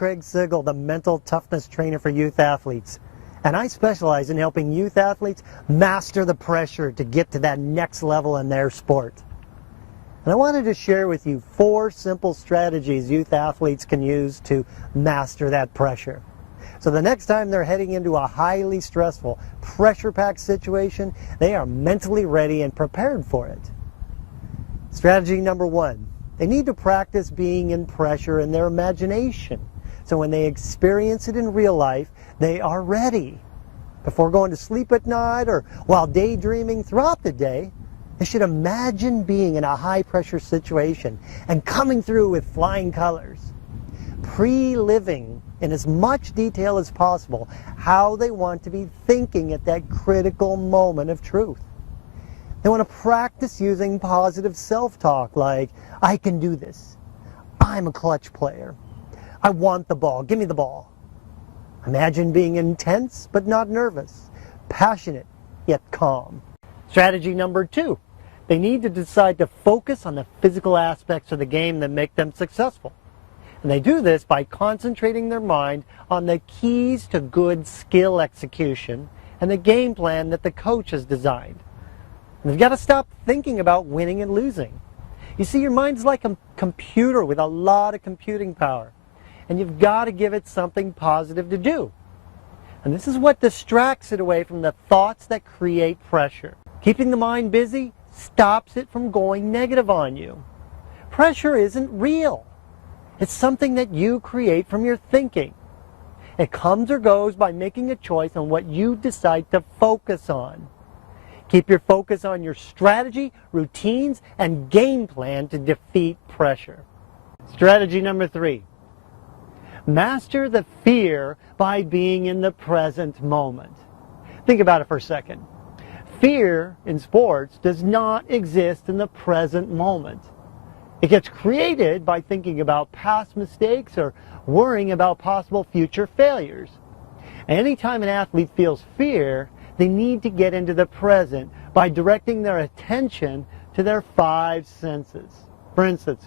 Craig Sigel, the mental toughness trainer for youth athletes. And I specialize in helping youth athletes master the pressure to get to that next level in their sport. And I wanted to share with you 4 simple strategies youth athletes can use to master that pressure. So the next time they're heading into a highly stressful, pressure-packed situation, they are mentally ready and prepared for it. Strategy number 1. They need to practice being in pressure in their imagination. So when they experience it in real life, they are ready. Before going to sleep at night or while daydreaming throughout the day, they should imagine being in a high-pressure situation and coming through with flying colors. Pre-living in as much detail as possible how they want to be thinking at that critical moment of truth. They want to practice using positive self-talk like, I can do this. I'm a clutch player. I want the ball. Give me the ball. Imagine being intense but not nervous. Passionate yet calm. Strategy number 2. They need to decide to focus on the physical aspects of the game that make them successful. And they do this by concentrating their mind on the keys to good skill execution and the game plan that the coach has designed. And they've got to stop thinking about winning and losing. You see, your mind's like a computer with a lot of computing power. And you've got to give it something positive to do. And this is what distracts it away from the thoughts that create pressure. Keeping the mind busy stops it from going negative on you. Pressure isn't real. It's something that you create from your thinking. It comes or goes by making a choice on what you decide to focus on. Keep your focus on your strategy, routines, and game plan to defeat pressure. Strategy number 3. Master the fear by being in the present moment. Think about it for a second. Fear in sports does not exist in the present moment. It gets created by thinking about past mistakes or worrying about possible future failures. Anytime an athlete feels fear, they need to get into the present by directing their attention to their 5 senses. For instance,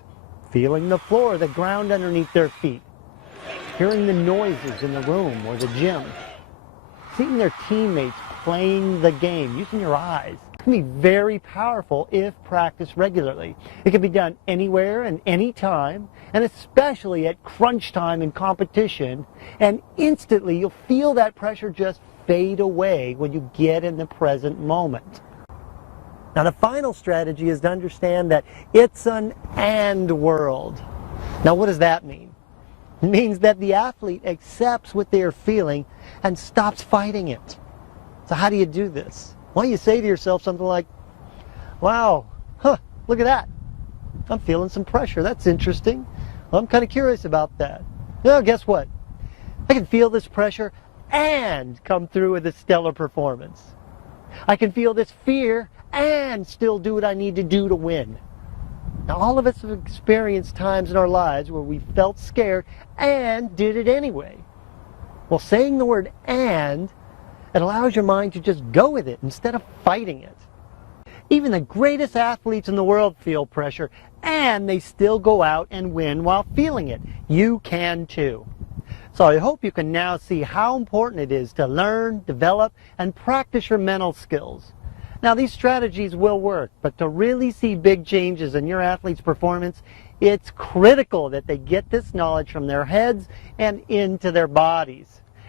feeling the floor, the ground underneath their feet, hearing the noises in the room or the gym, seeing their teammates playing the game, using your eyes. It can be very powerful if practiced regularly. It can be done anywhere and anytime, and especially at crunch time in competition, and instantly you'll feel that pressure just fade away when you get in the present moment. Now the final strategy is to understand that it's an and world. Now what does that mean? It means that the athlete accepts what they're feeling and stops fighting it. So how do you do this? Why don't you say to yourself something like, wow, look at that. I'm feeling some pressure. That's interesting. Well, I'm kind of curious about that. Well, guess what? I can feel this pressure and come through with a stellar performance. I can feel this fear and still do what I need to do to win. Now, all of us have experienced times in our lives where we felt scared and did it anyway. Well, saying the word and, it allows your mind to just go with it instead of fighting it. Even the greatest athletes in the world feel pressure, and they still go out and win while feeling it. You can too. So I hope you can now see how important it is to learn, develop, and practice your mental skills. Now these strategies will work, but to really see big changes in your athlete's performance, it's critical that they get this knowledge from their heads and into their bodies.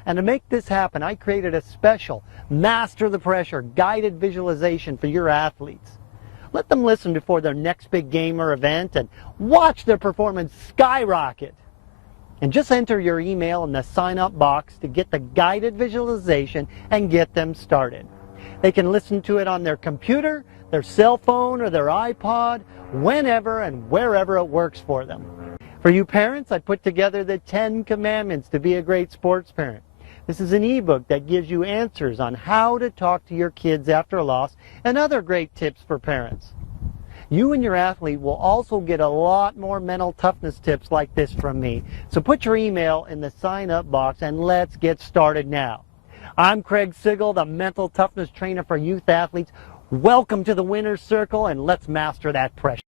And to make this happen, I created a special Master the Pressure guided visualization for your athletes. Let them listen before their next big game or event and watch their performance skyrocket. And just enter your email in the sign-up box to get the guided visualization and get them started. They can listen to it on their computer, their cell phone, or their iPod, whenever and wherever it works for them. For you parents, I put together the 10 Commandments to be a great sports parent. This is an ebook that gives you answers on how to talk to your kids after a loss and other great tips for parents. You and your athlete will also get a lot more mental toughness tips like this from me. So put your email in the sign-up box and let's get started now. I'm Craig Sigel, the mental toughness trainer for youth athletes. Welcome to the winner's circle, and let's master that pressure.